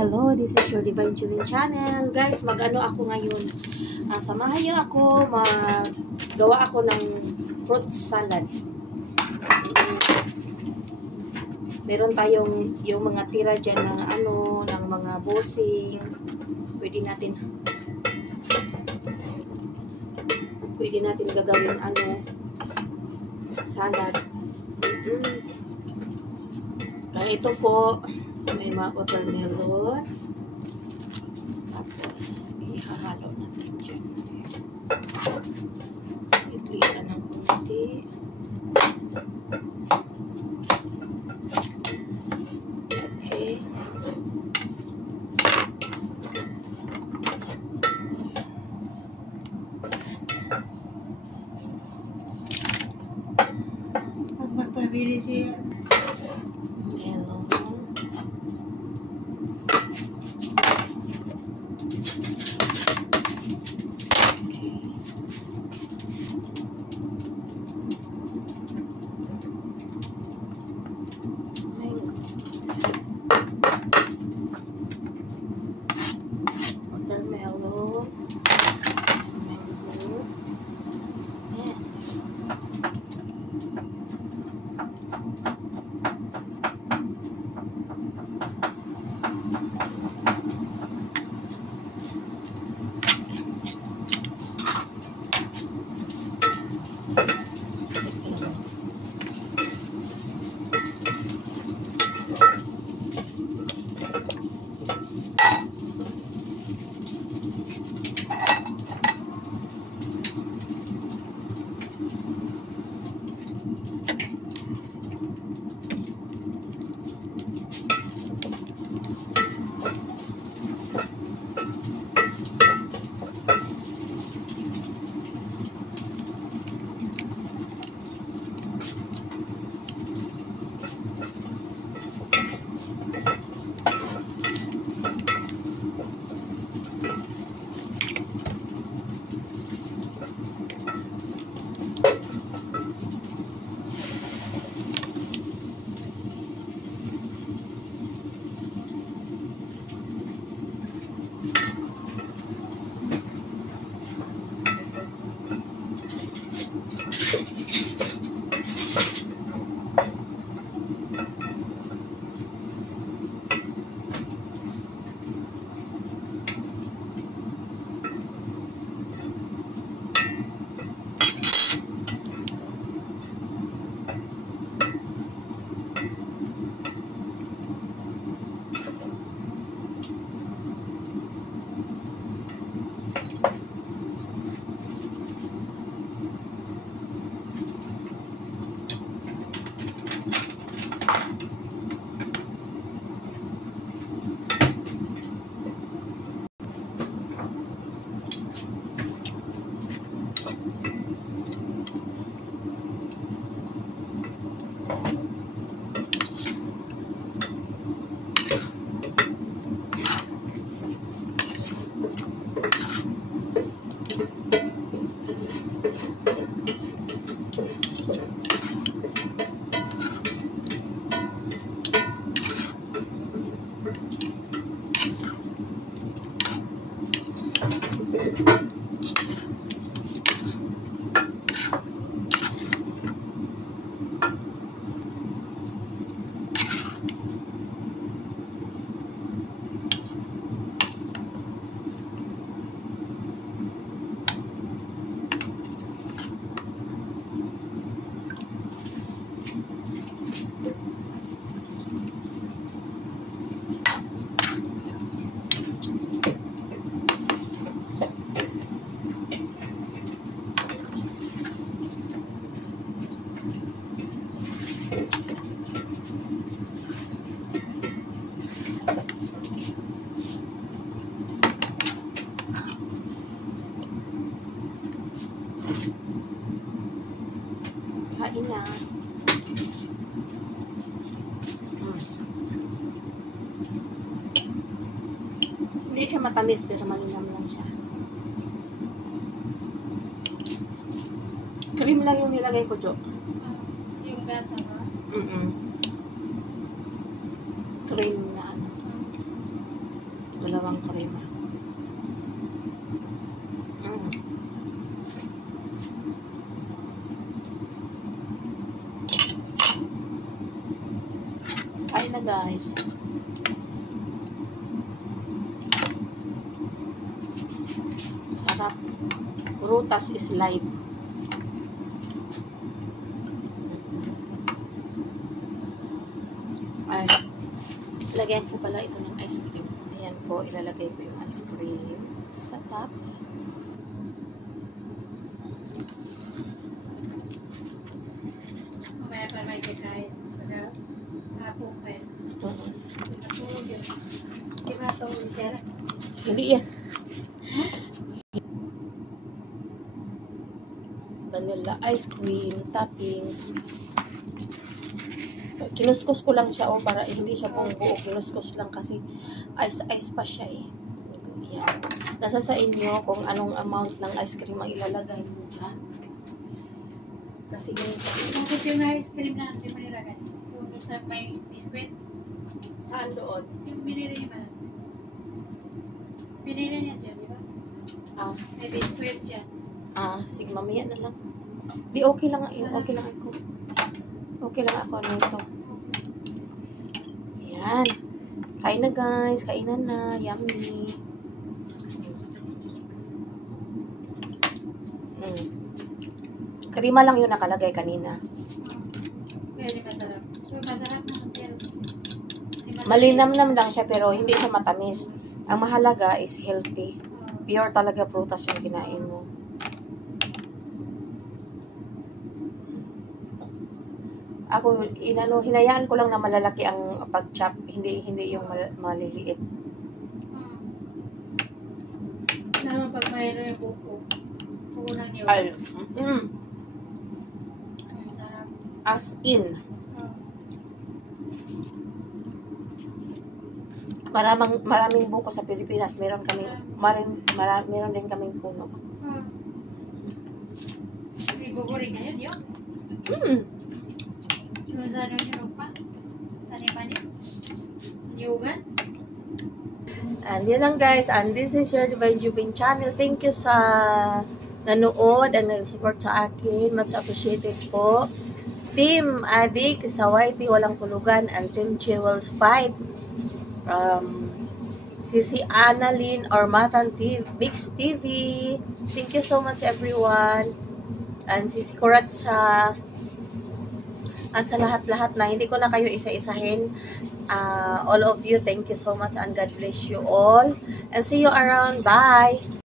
Hello, this is your Divine Julin channel. Guys, mag-ano ako ngayon. Samahan niyo ako, magawa ako ng fruit salad. Meron tayong yung mga tira dyan ng ng mga bossing. Pwede natin gagawin salad. Kaya ito po, may mga watermelon. Tapos, ihahalo natin dyan. Itlita ng kunti. Okay. Pag magpabili siya. Melon. Watermelon. Mango. Yes. Kain na. Hindi siya matamis pero malinam lang siya. Cream lang yung nilagay ko, Jo. Yung gasa ba? Cream na Dalawang krema. Kain na guys. Sarap. Prutas is life. Ay, lagyan ko pala ito ng ice cream. Ayan po, ilalagay ko yung ice cream sa toppings. Mamaya pa may kakain. Saka, hapon pa yun. Natulog yun. Di ba ito, Sarah? Hindi yan. Vanilla ice cream, toppings. Kinuskus ko lang siya para hindi siya pong buo. Kinuskus lang kasi ice pa siya eh. Yan. Nasa sa inyo kung anong amount ng ice cream ang ilalagay mo dyan. Kasi ganito. Bakit yung ice cream na hindi mo nilagay? Yung sa may biscuit? Saan doon? Yung binili niya man. Binili niya dyan, di ba? Ah, May biscuit siya. sige mamaya na lang. Di okay lang okay lang ako. Okay lang ako nito. Yan. Kain na guys, kainan na. Yummy. Karima lang yung nakalagay kanina. Kaya di masarap. So, masarap naman pero. Malinamnam lang siya pero hindi siya matamis. Ang mahalaga is healthy. Pure talaga prutas yung kinain mo. Ako, hinayaan ko lang na malalaki ang pag-chop, hindi yung maliliit. Lalo pag mayroon yung buko. Buko ng niyo. Ay, Sarap. as in. Maraming buko sa Pilipinas. Meron din kaming puno. May buko rin ngayon yun. Yung sa ano nyo pa? Taniman niyo? Niyugan? And yun lang guys. And this is your Divine Jubing channel. Thank you sa nanood and nag-support sa akin. Much appreciated po. Team Adik sa YT Walang Pulugan and Team Jewels 5. Sisi Annalyn or Matan TV, Mix TV. Thank you so much everyone. And Sisi Kuratsa. At sa lahat-lahat na hindi ko na kayo isa-isahin. All of you, thank you so much and God bless you all. And see you around. Bye!